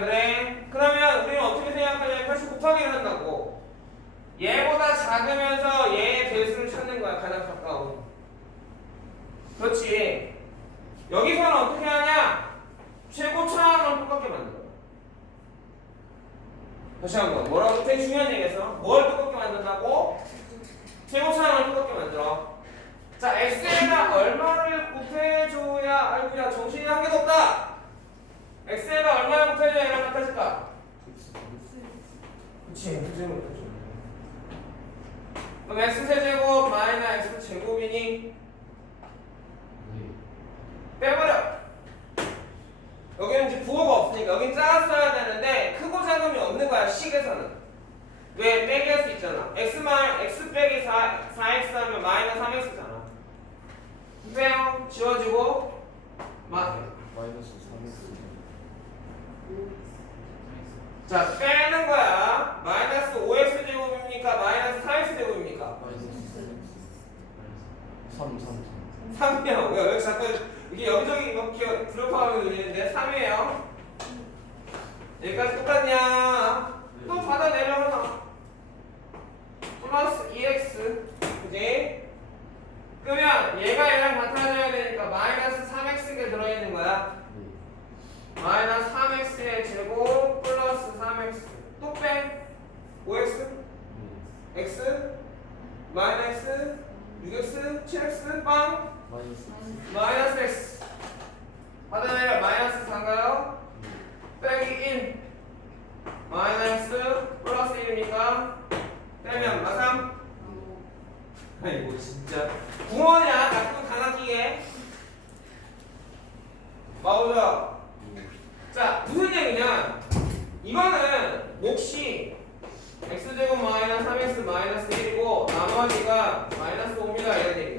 그래? 그러면 우리는 어떻게 생각하냐면 사실 곱하기를 한다고. 얘보다 작으면서 얘의 배수를 찾는 거야 가장 가까운. 그렇지. 여기서는 어떻게 하냐? 최고차항을 똑같게 만들어. 다시 한번 뭐라고? 되게 중요한 얘기에서 뭘 똑같게 만든다고? 최고차항을 똑같게 만들어. 자, x에다 얼마를 곱해줘야 아이고야 정신이 한 개도 없다. x에다 얼마를 곱해줘야 이런 같아질까? 그치, 그제로 곱해줘. 그럼 x 세제곱 마이너스 x 제곱이니 빼버려. 여기는 이제 부호가 없으니까 여긴 작았어야 되는데 크고 작음이 없는 거야 식에서는. 왜 빼기 할 수 있잖아. x 마 x 빼기 4 4x 하면 마이너스 3x잖아. 빼요. 지워지고 마. 마이너스 3x 자 빼는 거야. 마이너스 5x 제곱입니까? 마이너스 4x 제곱입니까? 마이너스 3 3 3이요. 왜 여기 자꾸 이게 여기저기 막 기어 드롭하면 들리는데 3이에요. 여기까지 똑같냐? 또 받아 내려가나? 플러스 2x 그지? 그러면 얘가 얘랑 같아져야 되니까 마이너스 3x가 들어있는 거야. 마이너스 3x의 제곱 플러스 3x 또 빼. 5x x 마이너스 6x 7x 빵 마이너스 x. 받아내려 마이너스 4인가요? 빼기 1 마이너스 플러스 1이니까 빼면 마삼? 아이고 진짜 붕어냐 나쁜 강아지게 마오자 자 무슨 얘기냐? 이거는 몫이 x제곱 마이너스 3x 마이너스 1이고 나머지가 마이너스 5입니다 이런 얘기예요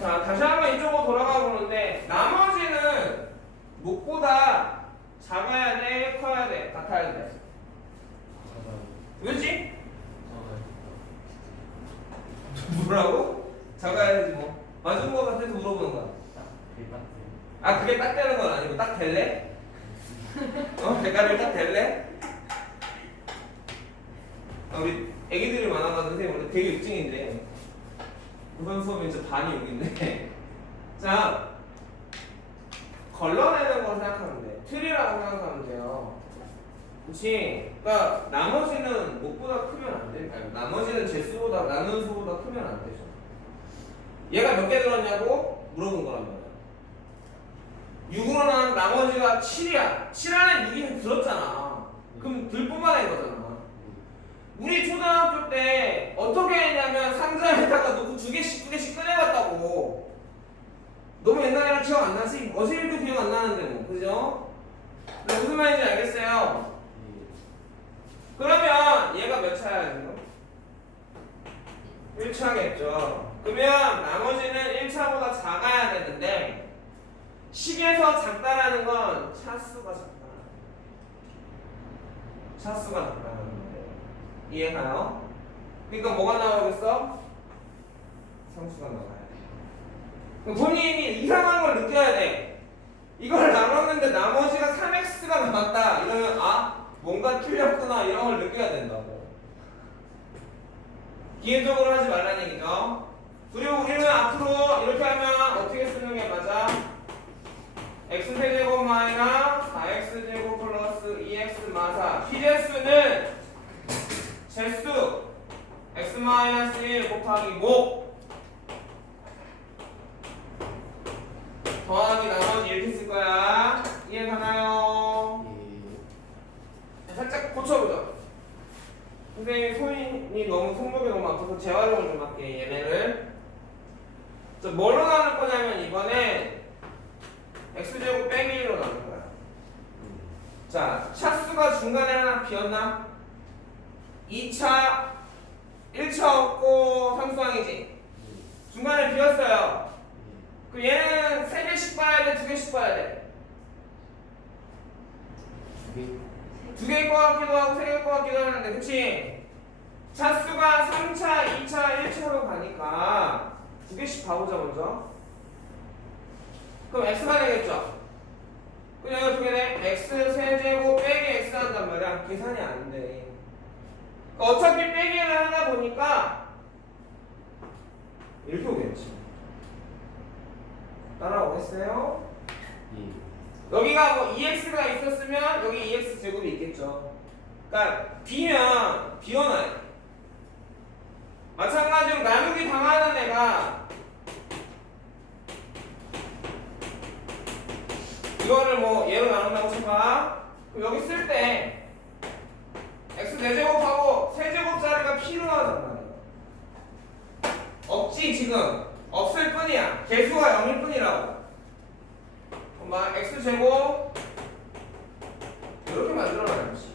자 다시 한번 이쪽으로 돌아가 보는데 나머지는 목보다 작아야 돼 커야 돼 같아야 돼 왜지? 뭐라고? 작아야지 뭐 맞은 거 같아서 물어보는 거야 아 그게 딱 되는 건 아니고 딱 될래? 어? 대가를 딱 될래? 아, 우리 애기들이 많아가지고 선생님 원래 되게 육증인데 우선 수업이 진짜 반이 여기인데 자 걸러내는 거 생각하면 돼 틀이라고 생각하면 돼요 그치? 그러니까 나머지는 목보다 크면 안 돼. 아니, 나머지는 제수보다 나누는 수보다 크면 안 되죠. 얘가 몇 개 들었냐고 물어본 거란 말이야. 6으로 는 나머지가 7이야. 7 안에 6이 들었잖아. 그럼 들 뽑아낸 거잖아. 우리 초등학교 때 어떻게 했냐면 상자에다가 놓고 두 개씩 두 개씩 꺼내봤다고. 너무 옛날이라 기억 안 나지? 어제일도 기억 안 나는데 뭐, 그죠? 무슨 말인지 알겠어요? 그러면 얘가 몇 차야 지금? 1차겠죠. 그러면 나머지는 1차보다 작아야 되는데 식에서 작다라는 건 차수가 작다. 차수가 작다는 건데 이해가요? 그러니까 뭐가 나오겠어? 상수가 나와야 돼. 본인이 이상한 걸 느껴야 돼. 이걸 나눴는데 나머지가 3x가 남았다. 이러면 아 뭔가 틀렸구나 이런 걸 느껴야 된다고. 기회적으로 하지 말라는 얘기죠. 그리고 우리는 앞으로 이렇게 하면 어떻게 쓰는 게 맞아? x 세제곱 마이너스 4x 제곱 플러스 2x 마사 피제수는 제수 x 마이너스 1 곱하기 목 더하기 나머지 이렇게 쓸 거야. 이해가나요? 살짝 고쳐보자. 선생님 손이 너무 손목이 너무 아파서 재활용을 좀 할게 얘네를. 자 뭘로 나눌 거냐면 이번에 x제곱 빼기 1로 나눌 거야. 자 차수가 중간에 하나 비었나? 2차 1차 없고 상수항이지. 중간에 비었어요. 그 얘는 세 개씩 봐야 돼, 두 개씩 봐야 돼. 두 개일 것 같기도 하고 세 개일 것 같기도 하는데, 그치? 차수가 3차, 2차, 1차로 가니까 두 개씩 봐보자 먼저. 그럼 x가 되겠죠? 그럼 개 돼? x 세제곱 빼기 x 한단 말이야. 계산이 안 돼. 어차피 빼기를 하다 보니까 이렇게 오겠지. 따라오겠어요? 예. 여기가 뭐 EX가 있었으면 여기 EX 제곱이 있겠죠. 그러니까 B면 비워놔요. 마찬가지로 나누기 당하는 애가 이거를 뭐 얘로 나눈다고. 그럼 여기 쓸때 x 4제곱하고 세제곱짜리가 필요하단 말이야. 없지 지금 없을 뿐이야. 개수가 0일 뿐이라고. 엄마 x 제곱 이렇게 만들어놔야지.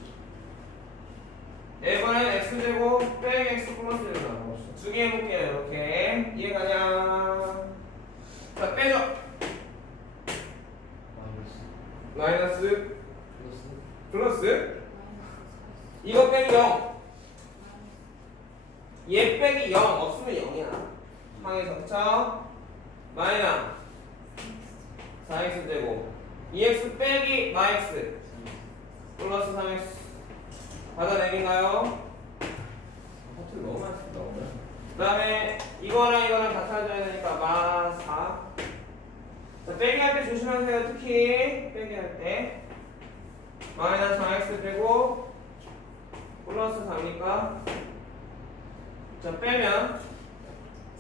이번엔 x 제곱 빼기 x 플러스 1을 나눠봅시다. 두개 해볼게요. 이렇게 이해가냐? 자 빼죠. 마이너스 마이너스 플러스 플러스 이거 빼기 0. 얘 빼기 0 없으면 0이야. 항에서 그쵸? 마이너스 4x 제곱 2x 빼기 마이너스 플러스 3x 받아내긴가요? 커트를 너무 많이 쓴다 그 다음에 이거랑 이거랑 같아져야 되니까 마 4. 자 빼기 할 때 조심하세요 특히 빼기 할 때 마이너스 4x 빼고 플러스 4니까 자 빼면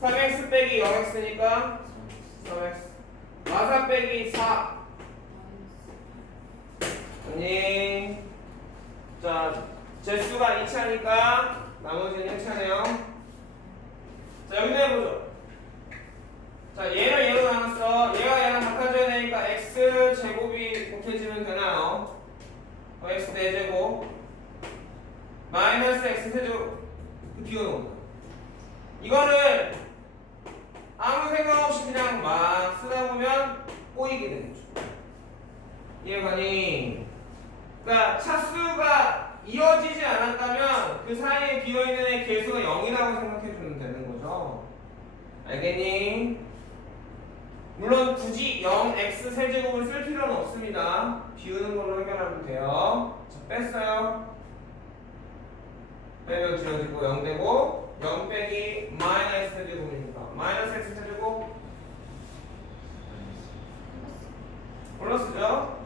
3x 빼기 0x니까 3x 마사 빼기 4 아니. 자 제수가 2차니까 나머지는 1차네요. 자 여기도 해보죠 자 얘를 얘로 나눴어 얘가 얘랑 바꿔줘야 되니까 x 제곱이 곱해지면 되나요? 어, x 4제곱 마이너스 x 세제곱 비워놓은 거 이거를 아무 생각 없이 그냥 막 쓰다 보면 꼬이게 되는 거죠 이해가니? 그러니까 차수가 이어지지 않았다면 그 사이에 비어있는 애 개수가 0이라고 생각해주면 되는 거죠 알겠니? 물론 굳이 0x 세제곱을 쓸 필요는 없습니다 비우는 걸로 해결하면 돼요 자 뺐어요 빼면 지워지고 0 되고 0 빼기 마이너스 세제곱입니다 마이너스 x 세제곱 플러스죠?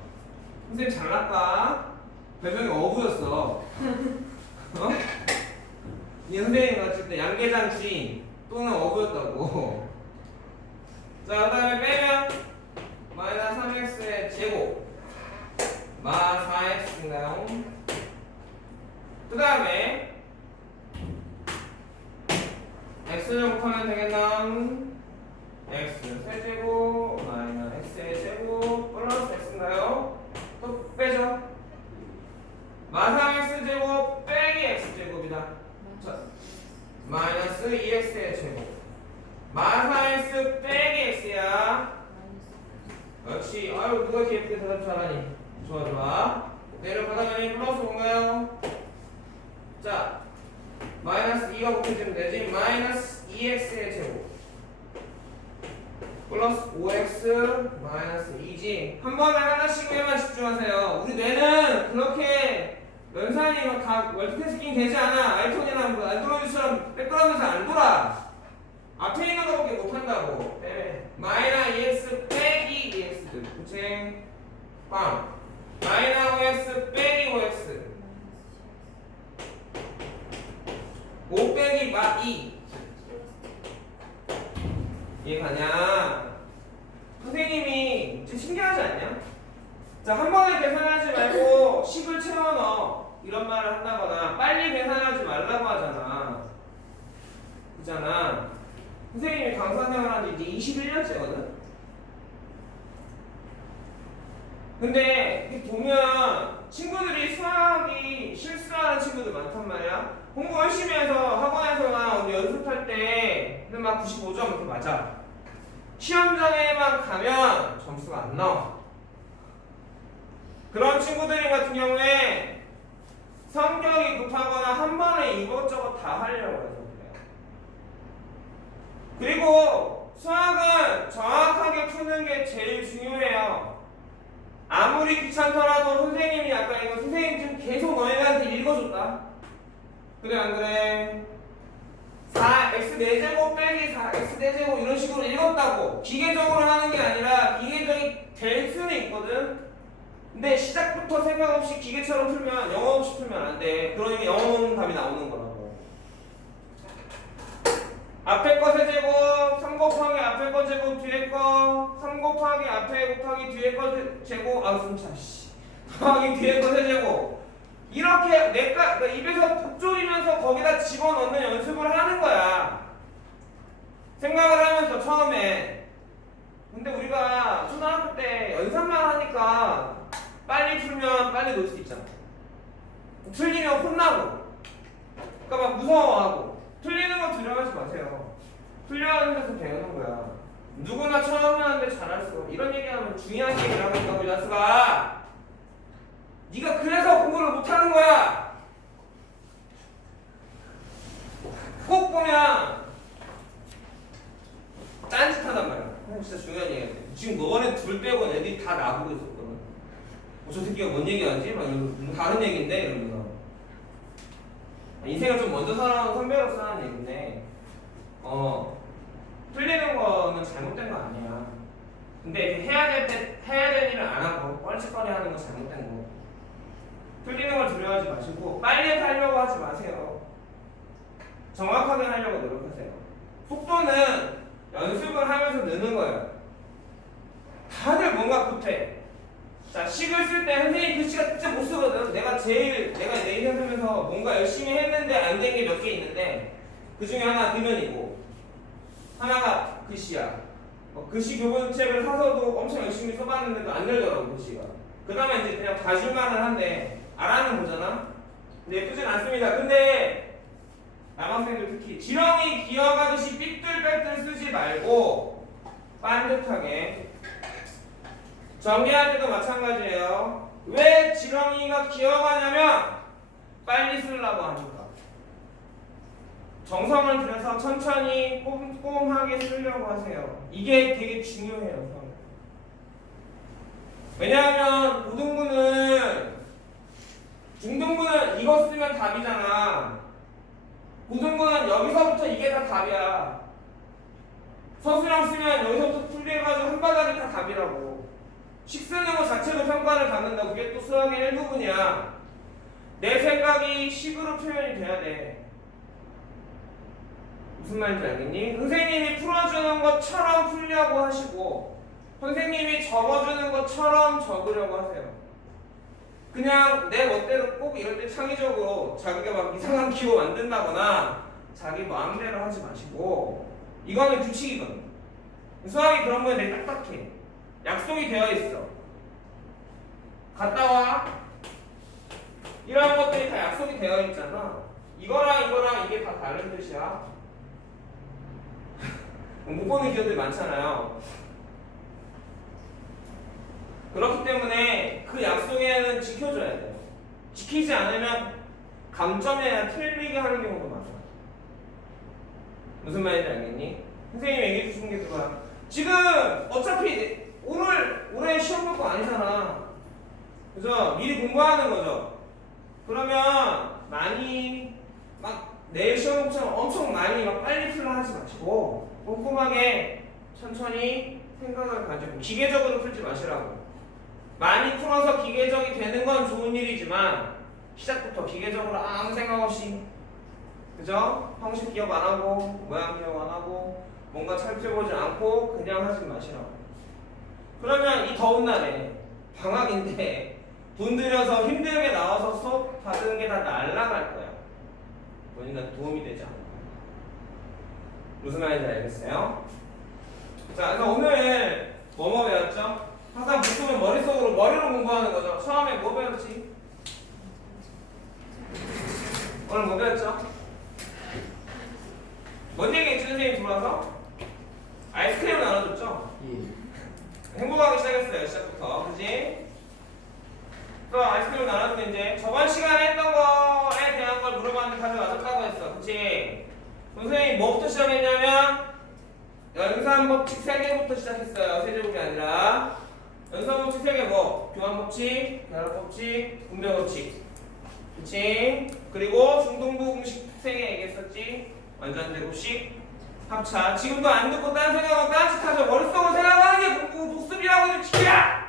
선생님 잘났다 별명이 어부였어 어? 이 선생님 같을 때 양계장 주인 또는 어부였다고 자 그 다음에 빼면 마이너스 3x의 제곱 마 4x인가요? 그 다음에 x를 곱하면 되겠나? x 세제곱 마이너스 x의 제곱 플러스 x인가요? 또 빼죠? 마상 x 제곱 빼기 x 제곱이다. 자, 마이너스 2x의 제곱. 마상 x 빼기 x야. 역시 아유 누가 이렇게 대답 잘하니? 좋아 좋아. 내려가다니 플러스 뭔가요? 자, 마이너스 2가 곱해지면 되지. 마이너스 2x의 제곱. 플러스 5x 마이너스 2지 한 번에 하나씩에만 집중하세요 우리 뇌는 그렇게 연산이 막다 멀티태스킹 되지 않아 아이폰이나 뭐 안드로이드처럼 백그라운드에서 안 돌아 앞에 있는 거밖에 못한다고 네. 마이너 2x 빼기 2x 그치? 빵 마이너 5x 빼기 5x 5 빼기 마2 이해가냐? 선생님이 진짜 신기하지 않냐? 자, 한 번에 계산하지 말고 10을 채워 넣어. 이런 말을 한다거나 빨리 계산하지 말라고 하잖아. 그잖아. 선생님이 강사 생활한 지 이제 21년째거든? 근데 보면 친구들이 수학이 실수하는 친구들 많단 말이야. 공부 열심히 해서 학원에서나 우리 연습할 때는 막 95점 이렇게 맞아. 시험 전에만 가면 점수가 안 나와. 그런 친구들 같은 경우에 성격이 급하거나 한 번에 이것저것 다 하려고 해서 그래요. 그리고 수학은 정확하게 푸는 게 제일 중요해요. 아무리 귀찮더라도 선생님이 아까 이거 선생님 지금 계속 너희한테 읽어줬다. 그래 안 그래? 4x 4제곱 빼기 4x 4제곱 이런 식으로 읽었다고. 기계적으로 하는 게 아니라 기계적이 될 수는 있거든. 근데 시작부터 생각 없이 기계처럼 풀면 영어 없이 풀면 안돼. 그러니까 영어 없는 답이 나오는 거라고. 앞에 거 세제곱 3 곱하기 앞에 거 제곱 뒤에 거3 곱하기 앞에 곱하기 뒤에 거 제- 제곱. 아 숨차 씨. 곱하기 뒤에 거 세제곱. 이렇게 내가 그러니까 입에서 톡 졸이면서 거기다 집어넣는 연습을 하는 거야. 생각을 하면서 처음에. 근데 우리가 초등학교 때 연습만 하니까 빨리 풀면 빨리 놀 수 있잖아. 틀리면 혼나고. 그러니까 막 무서워하고. 틀리는 거 두려워하지 마세요. 틀려하는 데서 배우는 거야. 누구나 처음 하는데 잘할 수가. 이런 얘기하면 중요한 얘기를 하고 있다고 야수가. 네가 그래서 공부를 못하는 거야. 꼭 보면 딴짓하단 말이야. 아, 진짜 중요한 얘기야. 지금 너네 둘 빼고 애들이 다 나보고 있었거든. 어, 저 새끼가 뭔 얘기하지? 막 이러면서 다른 얘기인데 이러면서. 인생을 좀 먼저 살아온 선배로서 하는 얘기인데, 어 틀리는 거는 잘못된 거 아니야. 근데 이제 해야 될 때 해야 될 일을 안 하고 뻘짓거리 하는 거 잘못된 거. 틀리는 걸 두려워하지 마시고 빨리 하려고 하지 마세요. 정확하게 하려고 노력하세요. 속도는 연습을 하면서 느는 거예요. 다들 급해. 자, 식을 쓸 때 선생님 글씨가 진짜 못 쓰거든. 내가 제일 내가 내 인생 살면서 뭔가 열심히 했는데 안 된 게 몇 개 있는데 그 중에 하나 금연이고 하나가 글씨야. 어, 글씨 교본책을 사서도 엄청 열심히 써봤는데도 안 늘더라고 글씨가. 그 다음에 이제 그냥 봐줄만은 한데 알아는 보잖아. 근데 예쁘진 않습니다. 근데 남학생들 특히 지렁이 기어가듯이 삐뚤빼뚤 쓰지 말고 반듯하게 때도 마찬가지예요. 왜 지렁이가 기어가냐면 빨리 쓰려고 하니까. 정성을 들여서 천천히 꼼꼼하게 쓰려고 하세요. 이게 되게 중요해요. 형. 왜냐하면 고등부는 중등부는 이거 쓰면 답이잖아. 고등부는 여기서부터 이게 다 답이야. 서술형 쓰면 여기서부터 풀이해가지고 한 바닥이 다 답이라고. 식 쓰는 거 자체로 평가를 받는다. 그게 또 수학의 일부분이야. 내 생각이 식으로 표현이 돼야 돼. 무슨 말인지 알겠니? 선생님이 풀어주는 것처럼 풀려고 하시고 선생님이 적어주는 것처럼 적으려고 하세요. 그냥 내 멋대로 꼭 이럴 때 창의적으로 자기가 막 이상한 기호 만든다거나 자기 마음대로 하지 마시고 이거는 규칙이거든. 수학이 그런 거에 되게 딱딱해. 약속이 되어 있어. 갔다 와. 이런 것들이 다 약속이 되어 있잖아. 이거랑 이거랑 이게 다 다른 뜻이야. 못 보는 기업들 많잖아요. 그렇기 때문에 그 약속에는 지켜줘야 돼요. 지키지 않으면 감점에 틀리게 하는 경우도 많아. 무슨 말인지 알겠니? 선생님이 얘기해 주신 게 그거야. 지금 어차피 오늘 올해 시험 볼 거 아니잖아. 그죠? 미리 공부하는 거죠. 그러면 많이 막 내일 시험 공처럼 엄청 많이 막 빨리 풀려 하지 마시고 꼼꼼하게 천천히 생각을 가지고 기계적으로 풀지 마시라고. 많이 풀어서 기계적이 되는 건 좋은 일이지만 시작부터 기계적으로 아무 생각 없이 그죠? 형식 기억 안 하고 모양 기억 안 하고 뭔가 살펴보지 않고 그냥 하지 마시라고. 그러면 이 더운 날에 방학인데 돈 들여서 힘들게 나와서 수업 받은 게 다 날라갈 거야. 본인한테 도움이 되지 않아. 무슨 말인지 알겠어요? 자, 그래서 오늘 뭐뭐 배웠죠? 항상 붙으면 머릿속으로 머리로 공부하는 거죠. 처음에 뭐 배웠지? 오늘 뭐 배웠죠? 뭔 얘기했지 선생님 들어와서? 아이스크림 나눠줬죠? 예. 행복하기 시작했어요 시작부터 그지? 또 아이스크림 나눴는데 이제 저번 시간에 했던 거에 대한 걸 물어봤는데 다들 맞았다고 했어 그치? 선생님이 뭐부터 시작했냐면 연산법칙 3개부터 시작했어요 세제곱이 아니라 연산 법칙 세 개 뭐? 교환 법칙, 결합 법칙, 분배 법칙. 그치? 그리고 중등부 공식 세 개 얘기했었지? 완전 제곱식, 합차. 지금도 안 듣고 딴 생각하고 딴짓하죠. 머릿속으로 생각하는 게 공부 복습이라고 좀 지키라!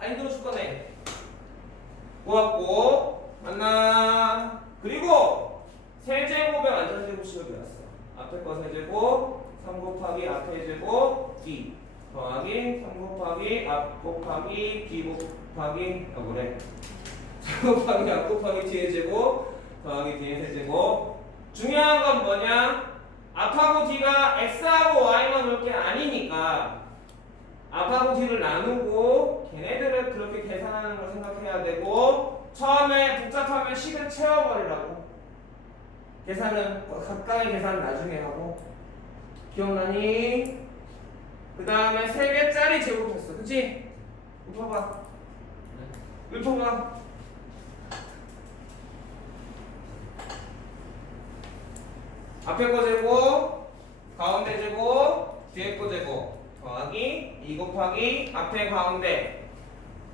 안 들어줄 거네. 고맙고, 만나. 그리고 세제곱의 완전 제곱식을 배웠어. 앞에 거 세제곱, 3 곱하기 앞에 제곱, D. 더하기 3 곱하기 앞 곱하기 D 곱하기, 아, 뭐래. 3 곱하기 앞 곱하기 뒤에 제곱, 더하기 뒤에 세제곱. 중요한 건 뭐냐? 앞하고 D가 X하고 Y만 올 게 아니니까 앞하고 뒤를 나누고 걔네들을 그렇게 계산하는 걸 생각해야 되고 처음에 복잡하면 식을 채워버리라고 계산은 가까이 계산 나중에 하고 기억나니? 그 다음에 세 개짜리 제곱했어 그치? 읊어봐 읊어봐 앞에 거 제곱 가운데 제곱 뒤에 거 제곱. 더하기 2 곱하기 앞에 가운데.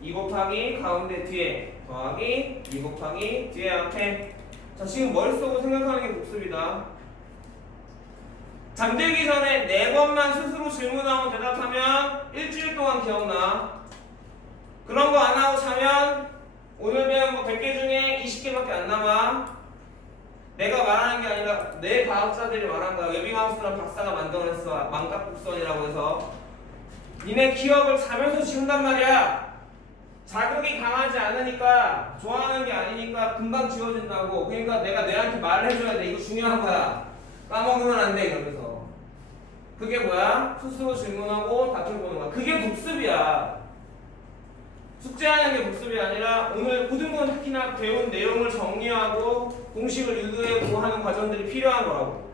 2 곱하기 가운데 뒤에. 더하기 2 곱하기 뒤에 앞에. 자 지금 머릿속으로 생각하는 게 복습이다? 잠들기 전에 네 번만 스스로 질문하고 대답하면 일주일 동안 기억나. 그런 거 안 하고 자면 오늘 배운 거 100개 중에 20개밖에 안 남아 내가 말하는 게 아니라 내 과학자들이 말한 거야. 웨빙하우스란 박사가 만들어냈어. 망각국선이라고 해서. 니네 기억을 자면서 지운단 말이야. 자극이 강하지 않으니까 좋아하는 게 아니니까 금방 지워진다고. 그러니까 내가 내한테 말을 해줘야 돼. 이거 중요한 거야. 까먹으면 안 돼. 이러면서. 그게 뭐야? 스스로 질문하고 답해보는 거야. 그게 복습이야. 숙제하는 게 복습이 아니라 오늘 고등부 특히나 배운 내용을 정리하고 공식을 유도해고 하는 과정들이 필요한 거라고.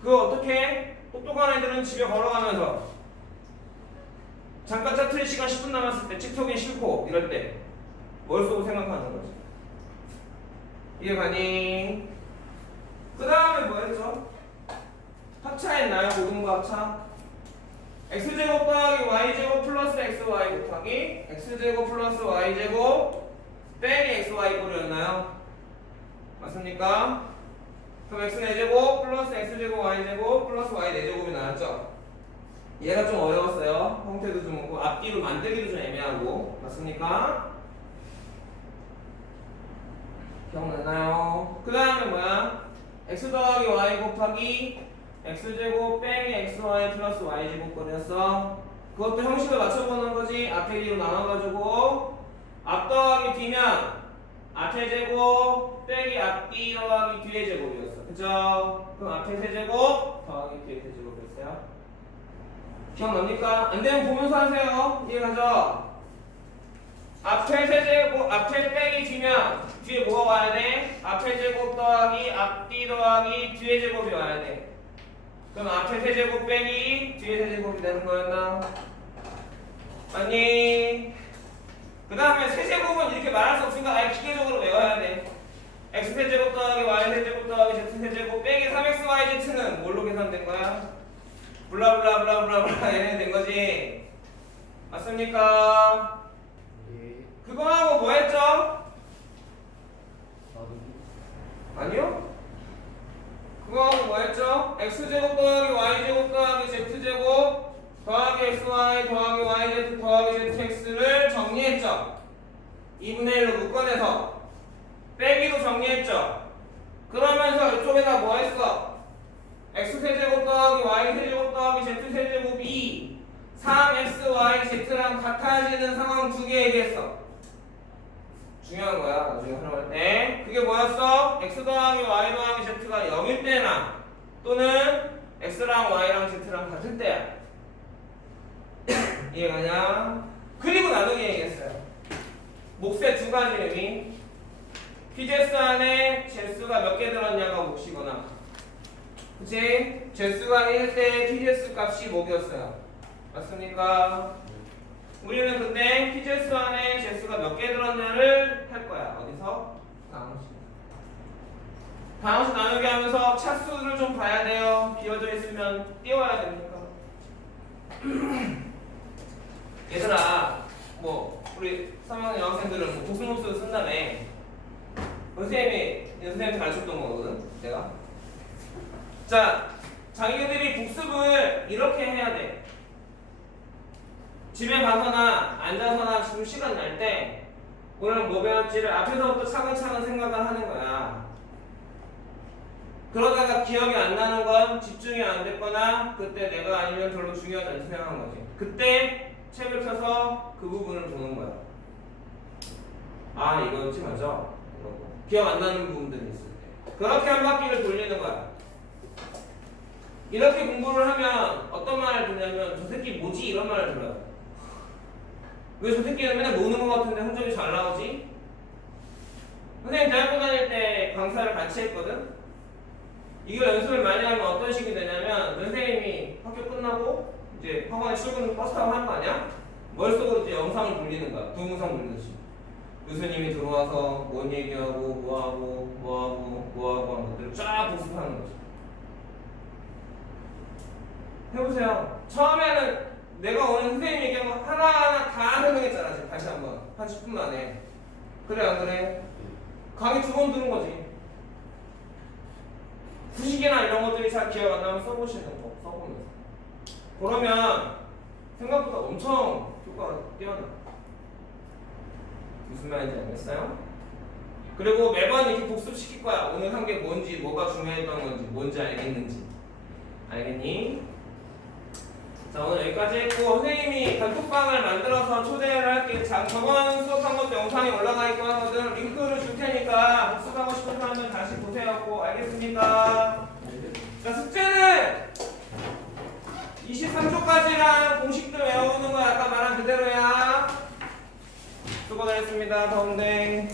그거 어떻게? 똑똑한 애들은 집에 걸어가면서 잠깐 짜투리 시간 10분 남았을 때 틱톡이 싫고 이럴 때 머릿속으로 생각하는 거지. 이해가니? 그 다음에 뭐 했죠? 합차했나요? 고등부 합차? X제곱 더하기 y제곱 플러스 xy 곱하기 x제곱 플러스 y제곱 빼기 xy 꼴이었나요? 맞습니까? 그럼 x 4제곱 플러스 x제곱 y제곱 플러스 y 4제곱이 나왔죠? 얘가 좀 어려웠어요. 형태도 좀 없고 앞뒤로 만들기도 좀 애매하고 맞습니까? 기억나나요? 그 다음에 뭐야? x 더하기 y 곱하기 x제곱 빼기 xy 플러스 y제곱 거리였어 그것도 형식을 맞춰보는 거지 앞에 뒤로 나눠가지고 앞 더하기 뒤면 앞에 제곱 빼기 앞뒤 더하기 뒤에 제곱이었어 그죠? 그럼 앞에 세제곱 더하기 뒤에 세제곱이었어요 기억납니까? 안되면 보면서 하세요 이해가죠? 앞에 세제곱 앞에 빼기 뒤면 뒤에 뭐가 와야 돼? 앞에 제곱 더하기 앞뒤 더하기 뒤에 제곱이 와야 돼 그럼 앞에 세제곱 빼기 뒤에 세제곱이 되는 거였나? 아니 그 다음에 세제곱은 이렇게 말할 수 없으니까 아예 기계적으로 외워야 돼 x 세제곱 더하기 y 세제곱 더하기 z 세제곱 빼기 3xyz는 뭘로 계산된 거야? 블라블라블라블라블라 얘네 된 거지 맞습니까? 예. 그거 하고 뭐 했죠? 아니요 그거 하고 뭐 했죠? x제곱 더하기 y제곱 더하기 z제곱 더하기 xy 더하기 yz 더하기 zx를 정리했죠 2분의 1로 묶어내서 빼기도 정리했죠 그러면서 이쪽에다 뭐 했어? x세제곱 더하기 y세제곱 더하기 z세제곱이 3xyz랑 같아지는 상황 두 개 얘기했어 중요한 거야 나중에 활용할 때 그게 뭐였어? x 더하기 y 더하기 z가 0일 때나 또는 x랑 y랑 z랑 같을 때야 이해가냐? 그리고 나누기 얘기했어요 몫의 두 가지 의미 PGS 안에 제수가 몇 개 들었냐가 몫이거나 그치? 제수가 1때 PGS 값이 몫이었어요 맞습니까? 우리는 근데 PGS 안에 제수가 몇 개 들었냐를 할 거야. 어디서? 나누시. 나누시 나누기 하면서 차수를 좀 봐야 돼요. 비어져 있으면 띄워야 됩니까? 얘들아 뭐 우리 3학년 여학생들은 뭐 복습목수 쓴다며 선생님이 선생님이 가르쳤던 거거든 내가 자 자기들이 복습을 이렇게 해야 돼 집에 가서나 앉아서나 지금 시간 날 때 오늘 뭐 배웠지를 앞에서부터 차근차근 생각을 하는 거야 그러다가 기억이 안 나는 건 집중이 안 됐거나 그때 내가 아니면 별로 중요하지 않게 생각한 거지. 그때 책을 펴서 그 부분을 보는 거야. 아 이거였지 맞아. 기억 안 나는 부분들이 있을 때 그렇게 한 바퀴를 돌리는 거야. 이렇게 공부를 하면 어떤 말을 듣냐면 저 새끼 뭐지 이런 말을 들어요. 왜 저 새끼는 맨날 노는 것 같은데 성적이 잘 나오지? 선생님 대학교 다닐 때 강사를 같이 했거든. 이거 연습을 많이 하면 어떤 식이 되냐면 선생님이 학교 끝나고 이제 학원에 출근 버스 타고 하는 거 아니야? 머릿속으로 이제 영상을 돌리는 거야 동영상 돌리듯이 교수님이 들어와서 뭔 얘기하고 뭐하고 뭐하고 뭐하고 하는 것들을 쫙 복습하는 거지 해보세요 처음에는 내가 오늘 선생님 얘기한 거 하나하나 다 설명했잖아 지금 다시 한번 한 10분 만에 그래 안 그래? 강의 두 번 들은 거지 후식이나 이런 것들이 잘 기억 안 나면 써보시는 거, 써보면서. 그러면 생각보다 엄청 효과가 뛰어나. 무슨 말인지 알겠어요? 그리고 매번 이렇게 복습시킬 거야. 오늘 한 게 뭔지, 뭐가 중요했던 건지, 뭔지 알겠는지. 알겠니? 자, 오늘 여기까지 했고, 선생님이 단톡방을 만들어서 초대를 할게. 자, 저번 수업한 것도 영상이 올라가 있고 하거든. 링크를 줄 테니까 복습하고 싶은 사람은 다시 보세요. 알겠습니까? 자, 숙제는 23초까지랑 공식도 외우는 거 아까 말한 그대로야. 수고하셨습니다. 더운데.